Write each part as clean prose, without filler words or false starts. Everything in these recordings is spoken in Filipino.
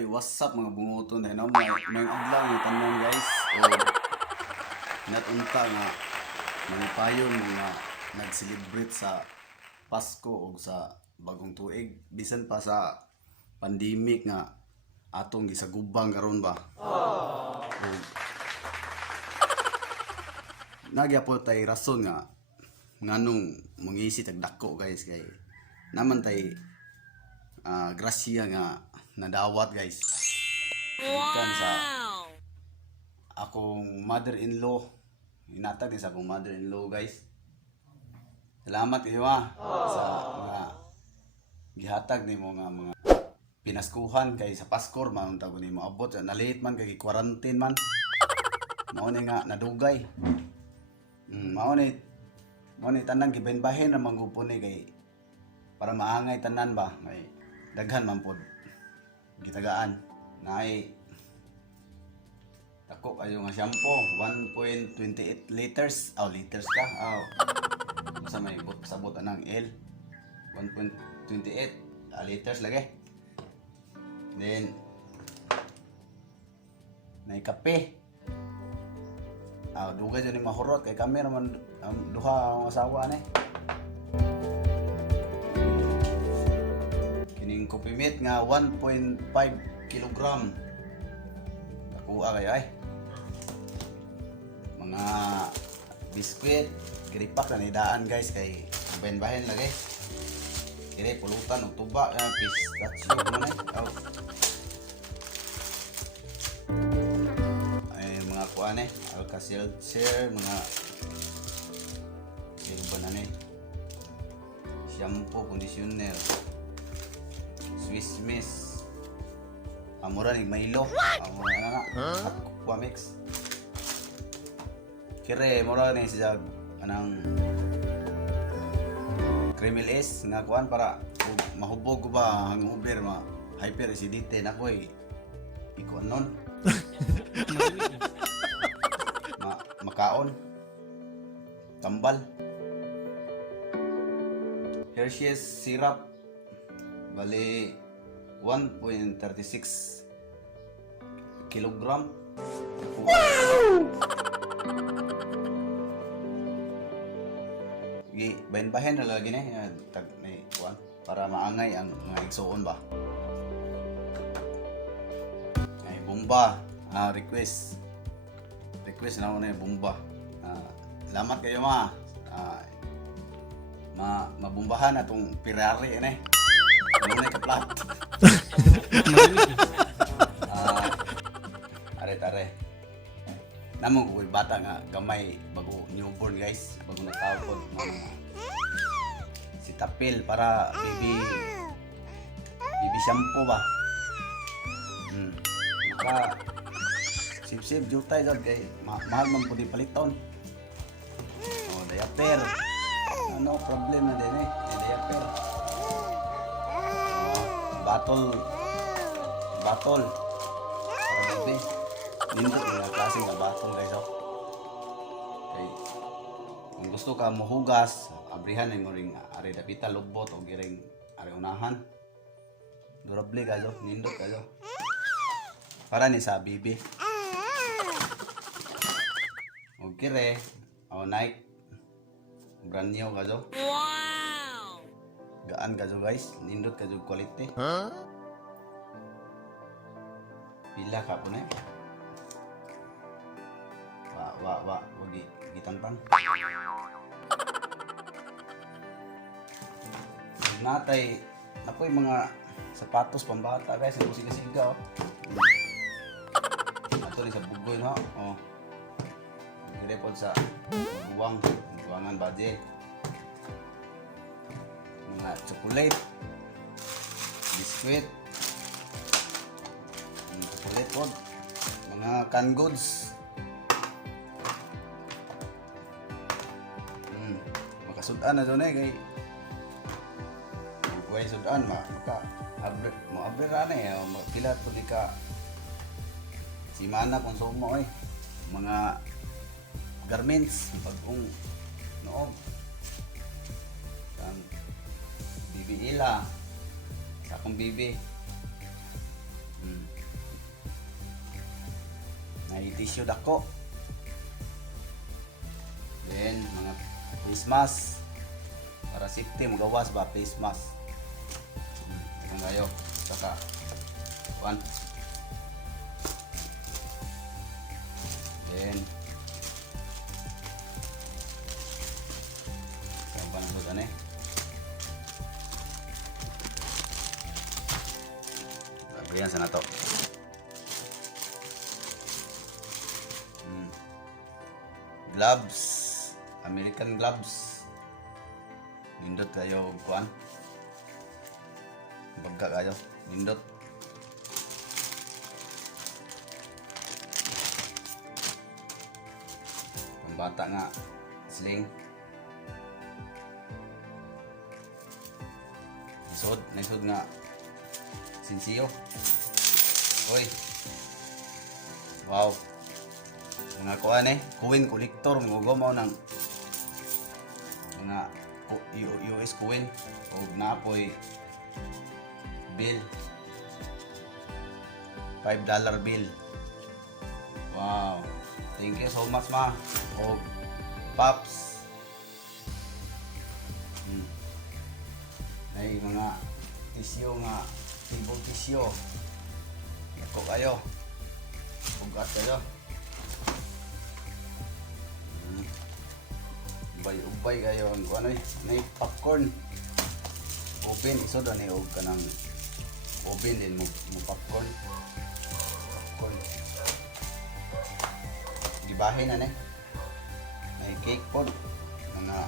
Ay, what's up mga bunguton ay no? May adlaw yung tanan guys. O natunta nga mga payon mga nag-celebrate sa Pasko o sa bagong tuig bisan pa sa pandemic nga atong gisagubang karon ba. O nagyapon tay rason nga nganong mangisi tag dako guys kay naman tay grasya nga nadawat guys. Ikan sa akong mother-in-law. Inatag din sa akong mother-in-law guys. Salamat kayo sa mga gihatag ni mo nga mga pinaskuhan kay sa Paskor man tago ni mo abot na late man kay quarantine man. Mao ni nga nadugay. Mao ni tanan gibenbahin na manggupon ni kay para maangay tanan ba may daghan man pod gitagaan naay tako kayo nga shampoo 1.28 liters liters ka sa may sabot anang L 1.28 liters lagi then naay kape dugay jud ni mahurot kay kami naman duha ang asawa ni coffee meat nga 1.5 kilogram nakuha kayo ay mga biskwit giripak na nidaan guys kay bahin lagi kini pulutan og tuba pistachio mo ay mga kuan Alka-Seltzer mga silban shampoo conditioner Swiss Miss amura ni Milo amura na aqua mix kire mura ni siya anang Kremil S nga kuan para mahubog ko ba ang Uber hyper acidity na ko ikuan nun makaon tambal Hershey's syrup bali 1.36 kilogram. Wow! Bahin-bahin na lagi ni tag ni kuan para maangay ang mga igsoon ba. Ay bomba, request na ako na bomba. Salamat kayo mabumbahan atong Ferrari ni. Muna ka-plat. Are. Namang kuy bata nga gamay bago newborn guys, bago natawod si Tapil para baby shampoo ba. Maka sip jutay jud kay mahal man pud paliton. Diaper. No problem na din diaper. Batol para bebe nindot yung klase nga batol guys okay. Kung gusto ka mohugas abrihan ay mo ring ari dapita lubot o giring ari unahan durable kayo nindot kayo para ni sa bebe o kire o Nike brand new kayo gaan kayo guys nindot kayo quality pila ka po na wag gitanpan natay ako'y mga sapatos pambata guys ang siga-siga ato ni sa bugoy girepod sa buwangan budget mga chocolate biscuit chocolate pod mga canned goods makasudan na doon kay buhay sudan mo abira na pila to di ka simana konsumo mga garments bagong noob bibi ila sa akong bibi may tissue dako. Then mga face mask para safety magawas ba face mask. Ngayo saka one. Then sampan sudah nih. Lagyan sana to. Gloves, American gloves. Nindot kayo kuan. Bagga kayo, nindot. Pambata nga sling. Naisod nga sinsiyo. Oy. Wow. Mga kuan coin collector mo mo ng mga US coin o napoy bill. $5 bill. Wow. Thank you so much ma. O Pops. Ay mga tissue nga table tissue. Ako kayo. Ugat kayo. Ubay kayo ang ano popcorn. Open isod ani og kanang oven din mo popcorn. Popcorn. Gibahin na may cake pod mga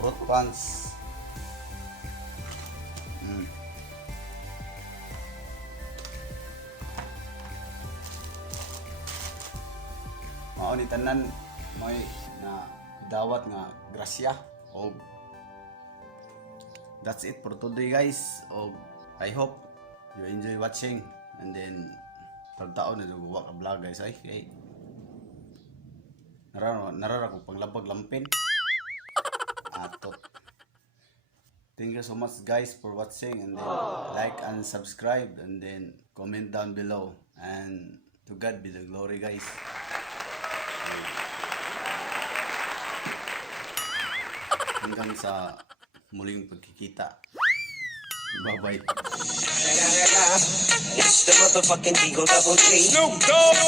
fruit punch. Mao ni tanan may na dawat nga grasya. O that's it for today guys. O I hope you enjoy watching, and then pagtaon na duwa ka vlog guys ay okay. Narara ko paglabag lampin atot. Thank you so much guys for watching, and then like and subscribe, and then comment down below, and to God be the glory guys. Hanggang sa muling pagkikita. Bye-bye. It's the motherfucking Eagle Double G. Snoop Dogg.